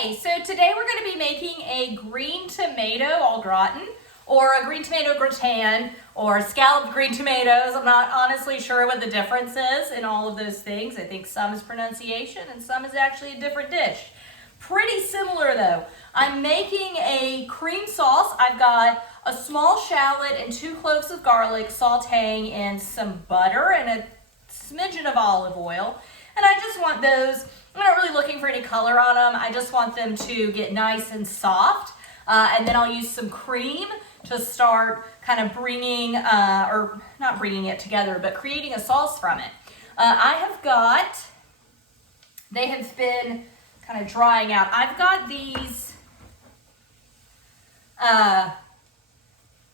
Hey, so today we're going to be making a green tomato au gratin, or a green tomato gratin, or scalloped green tomatoes. I'm not honestly sure what the difference is in all of those things. I think some is pronunciation and some is actually a different dish. Pretty similar though. I'm making a cream sauce. I've got a small shallot and 2 cloves of garlic sauteing in some butter and a smidgen of olive oil. And I just want those, I'm not really looking for any color on them. I just want them to get nice and soft. And then I'll use some cream to start kind of bringing, or not bringing it together, but creating a sauce from it. They have been kind of drying out. I've got these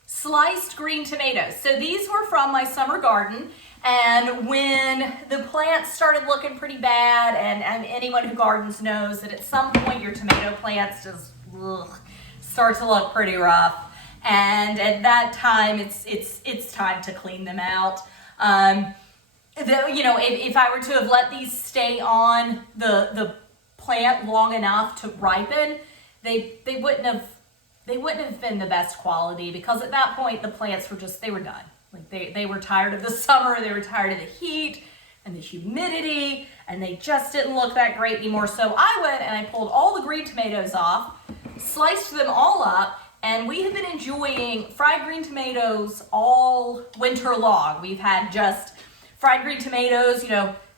sliced green tomatoes. So these were from my summer garden. And when the plants started looking pretty bad, and anyone who gardens knows that at some point your tomato plants just start to look pretty rough. And at that time, it's time to clean them out. If I were to have let these stay on the plant long enough to ripen, they wouldn't have been the best quality, because at that point the plants were done. Like they were tired of the summer, they were tired of the heat and the humidity, and they just didn't look that great anymore. So I went and I pulled all the green tomatoes off, sliced them all up, and we have been enjoying fried green tomatoes all winter long. We've had just fried green tomatoes,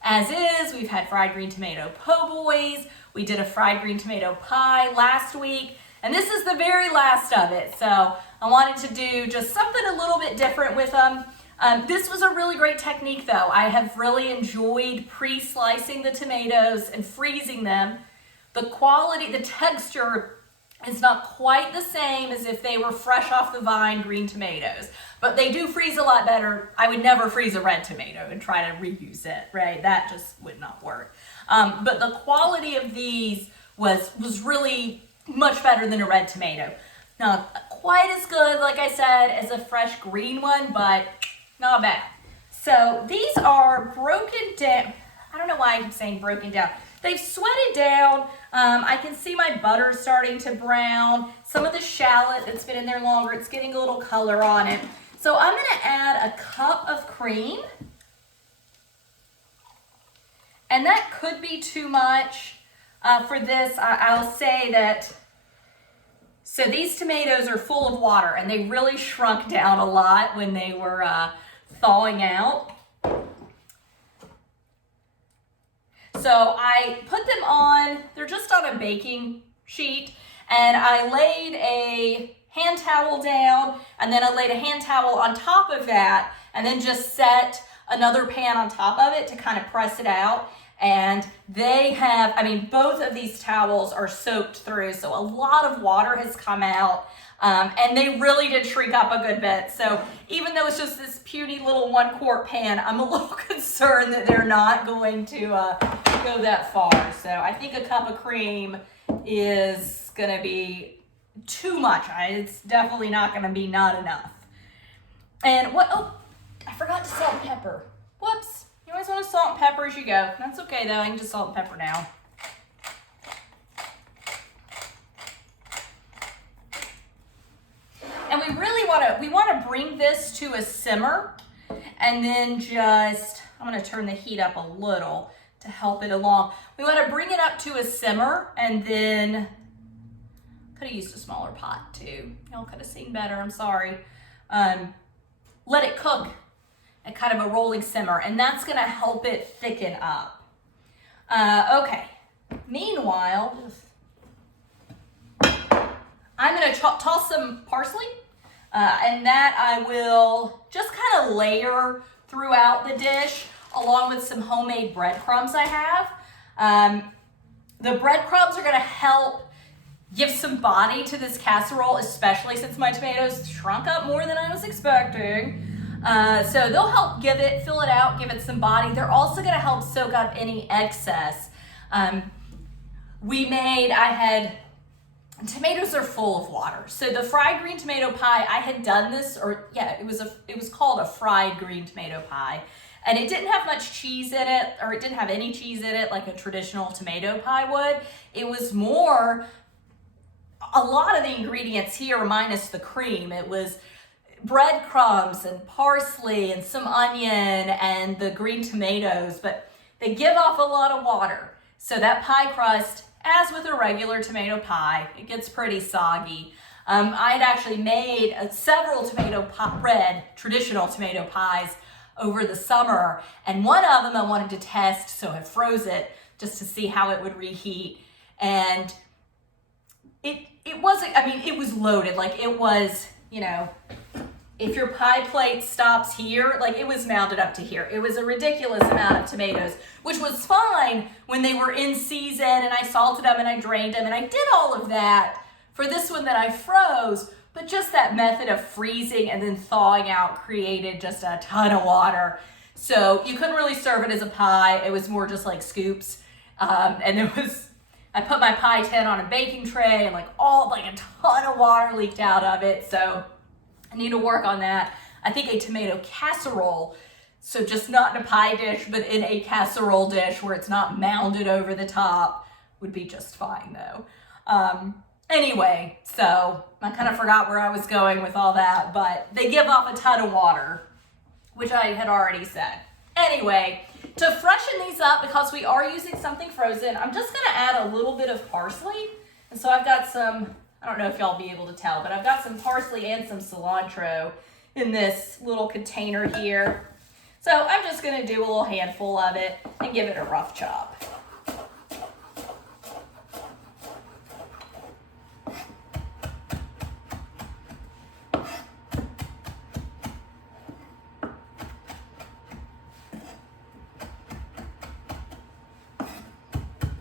as is. We've had fried green tomato po' boys. We did a fried green tomato pie last week, and this is the very last of it. So I wanted to do just something a little bit different with them. This was a really great technique though. I have really enjoyed pre-slicing the tomatoes and freezing them. The quality, the texture is not quite the same as if they were fresh off the vine green tomatoes, but they do freeze a lot better. I would never freeze a red tomato and try to reuse it, right? That just would not work. But the quality of these was really much better than a red tomato. Not quite as good, like I said, as a fresh green one, but not bad. So these are broken down. I don't know why I'm saying broken down. They've sweated down. I can see my butter starting to brown. Some of the shallot that's been in there longer, it's getting a little color on it. So I'm gonna add a cup of cream. And that could be too much for this. I'll say that. So these tomatoes are full of water, and they really shrunk down a lot when they were thawing out. So I put them on, they're just on a baking sheet, and I laid a hand towel down, and then I laid a hand towel on top of that, and then just set another pan on top of it to kind of press it out. And they have, both of these towels are soaked through, so a lot of water has come out, and they really did shrink up a good bit. So even though it's just this puny little 1-quart pan, I'm a little concerned that they're not going to go that far. So I think a cup of cream is gonna be too much. It's definitely not gonna be not enough. And I forgot to salt and pepper. Whoops. You always want to salt and pepper as you go. That's okay though, I can just salt and pepper now. And we want to bring this to a simmer, and then I'm going to turn the heat up a little to help it along. We want to bring it up to a simmer, and then could have used a smaller pot too. Y'all could have seen better, I'm sorry. Let it cook at kind of a rolling simmer, and that's gonna help it thicken up. Okay, meanwhile, I'm gonna toss some parsley, and that I will just kind of layer throughout the dish, along with some homemade breadcrumbs I have. The breadcrumbs are gonna help give some body to this casserole, especially since my tomatoes shrunk up more than I was expecting. So they'll help fill it out, give it some body. They're also gonna help soak up any excess. Tomatoes are full of water. So the fried green tomato pie, I had done this, it was called a fried green tomato pie. And it didn't have much cheese in it, or it didn't have any cheese in it like a traditional tomato pie would. It was more, a lot of the ingredients here minus the cream. It was breadcrumbs and parsley and some onion and the green tomatoes, but they give off a lot of water. So that pie crust, as with a regular tomato pie, it gets pretty soggy. I had actually made several traditional tomato pies over the summer, and one of them I wanted to test, so I froze it just to see how it would reheat. And it wasn't, I mean, it was loaded. Like, it was, you know, if your pie plate stops here, like, it was mounted up to here. It was a ridiculous amount of tomatoes, which was fine when they were in season and I salted them and I drained them and I did all of that for this one that I froze, but just that method of freezing and then thawing out created just a ton of water. So you couldn't really serve it as a pie. It was more just like scoops. And I put my pie tin on a baking tray and like a ton of water leaked out of it. So I need to work on that. I think a tomato casserole, so just not in a pie dish, but in a casserole dish where it's not mounded over the top, would be just fine though. Anyway, so I kind of forgot where I was going with all that, but they give off a ton of water, which I had already said. Anyway, to freshen these up, because we are using something frozen, I'm just gonna add a little bit of parsley. And so I've got some, I don't know if y'all be able to tell, but I've got some parsley and some cilantro in this little container here. So I'm just gonna do a little handful of it and give it a rough chop.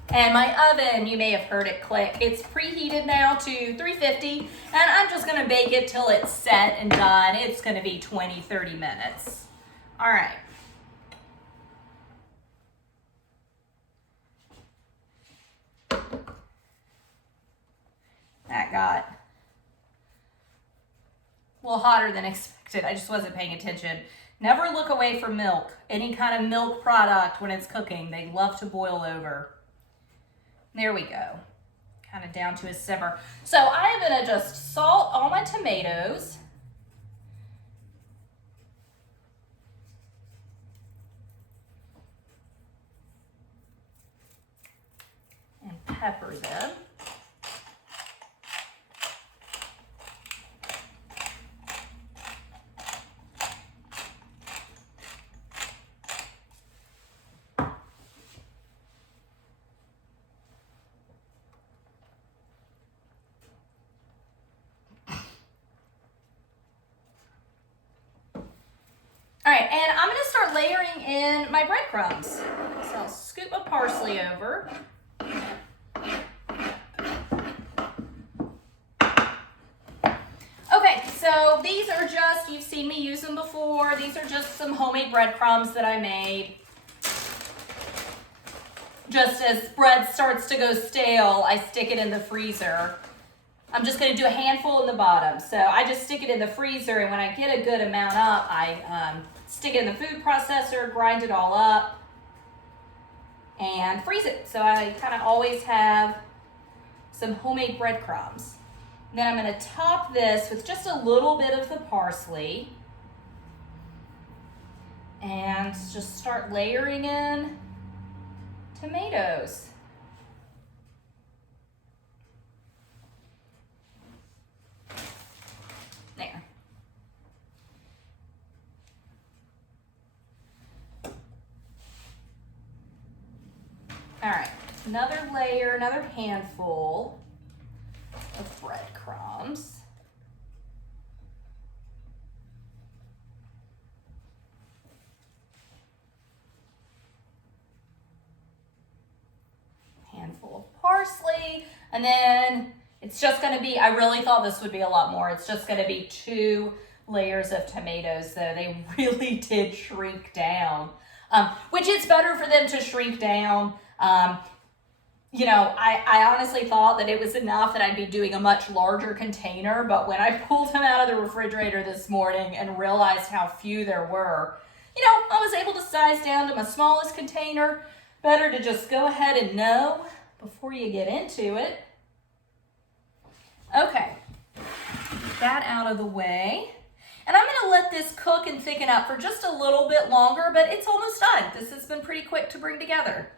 And my oven, you may have heard it click, it's preheated now to 350, and I'm just gonna bake it till it's set and done. It's gonna be 20, 30 minutes. All right. That got a little hotter than expected. I just wasn't paying attention. Never look away from milk. Any kind of milk product when it's cooking, they love to boil over. There we go, kind of down to a simmer. So I am gonna just salt all my tomatoes. And pepper them. All right, and I'm gonna start layering in my breadcrumbs. So I'll scoop my parsley over. Okay, so these are just, you've seen me use them before. These are just some homemade breadcrumbs that I made. Just as bread starts to go stale, I stick it in the freezer. I'm just gonna do a handful in the bottom. So I just stick it in the freezer, and when I get a good amount up, I stick it in the food processor, grind it all up, and freeze it. So I kind of always have some homemade breadcrumbs. And then I'm gonna top this with just a little bit of the parsley and just start layering in tomatoes. There. All right, another layer, another handful of breadcrumbs. Handful of parsley, and then it's just gonna be, I really thought this would be a lot more. It's just gonna be 2 layers of tomatoes, though. They really did shrink down, which it's better for them to shrink down. You know, I honestly thought that it was enough that I'd be doing a much larger container, but when I pulled them out of the refrigerator this morning and realized how few there were, you know, I was able to size down to my smallest container. Better to just go ahead and know before you get into it. Okay, get that out of the way. And I'm gonna let this cook and thicken up for just a little bit longer, but it's almost done. This has been pretty quick to bring together.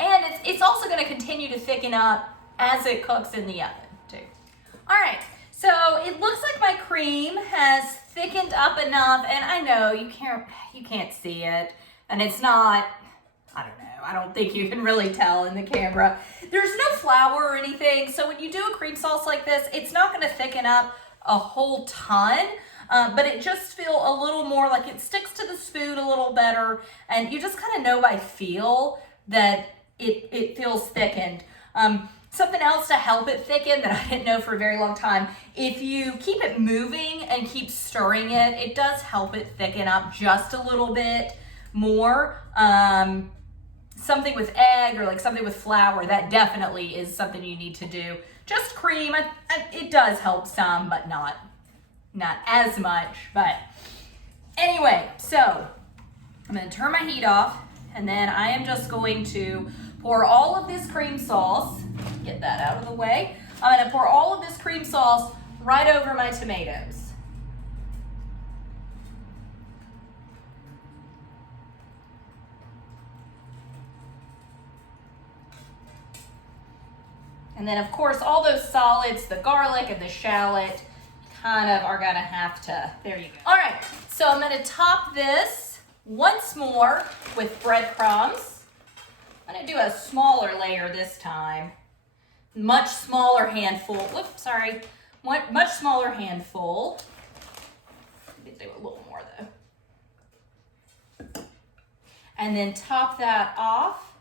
And it's also gonna continue to thicken up as it cooks in the oven too. All right, so it looks like my cream has thickened up enough, and I know you can't see it, and it's not, I don't know, I don't think you can really tell in the camera. There's no flour or anything, so when you do a cream sauce like this, it's not gonna thicken up a whole ton, but it just feels a little more like it sticks to the spoon a little better, and you just kind of know by feel that it feels thickened. Something else to help it thicken that I didn't know for a very long time, if you keep it moving and keep stirring it, it does help it thicken up just a little bit more. Something with egg or like something with flour, that definitely is something you need to do. Just cream, it does help some, but not as much. But anyway, so I'm gonna turn my heat off, and then I am just going to pour all of this cream sauce, get that out of the way. I'm gonna pour all of this cream sauce right over my tomatoes. And then of course, all those solids, the garlic and the shallot, kind of are gonna have to, there you go. All right, so I'm gonna top this once more with breadcrumbs. I'm gonna do a smaller layer this time. Much smaller handful, whoops, sorry. Much smaller handful. Let me do a little more though. And then top that off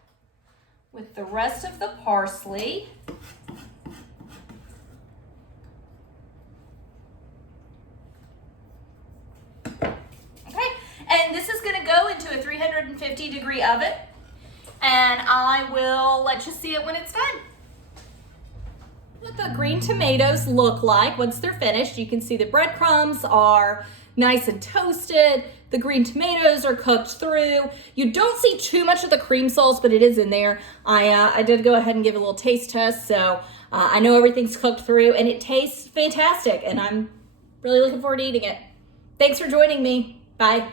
with the rest of the parsley. Okay, and this is gonna go into a 350-degree oven, and I will let you see it when it's done. What the green tomatoes look like once they're finished. You can see the breadcrumbs are nice and toasted. The green tomatoes are cooked through. You don't see too much of the cream sauce, but it is in there. I did go ahead and give it a little taste test, so I know everything's cooked through, and it tastes fantastic, and I'm really looking forward to eating it. Thanks for joining me. Bye.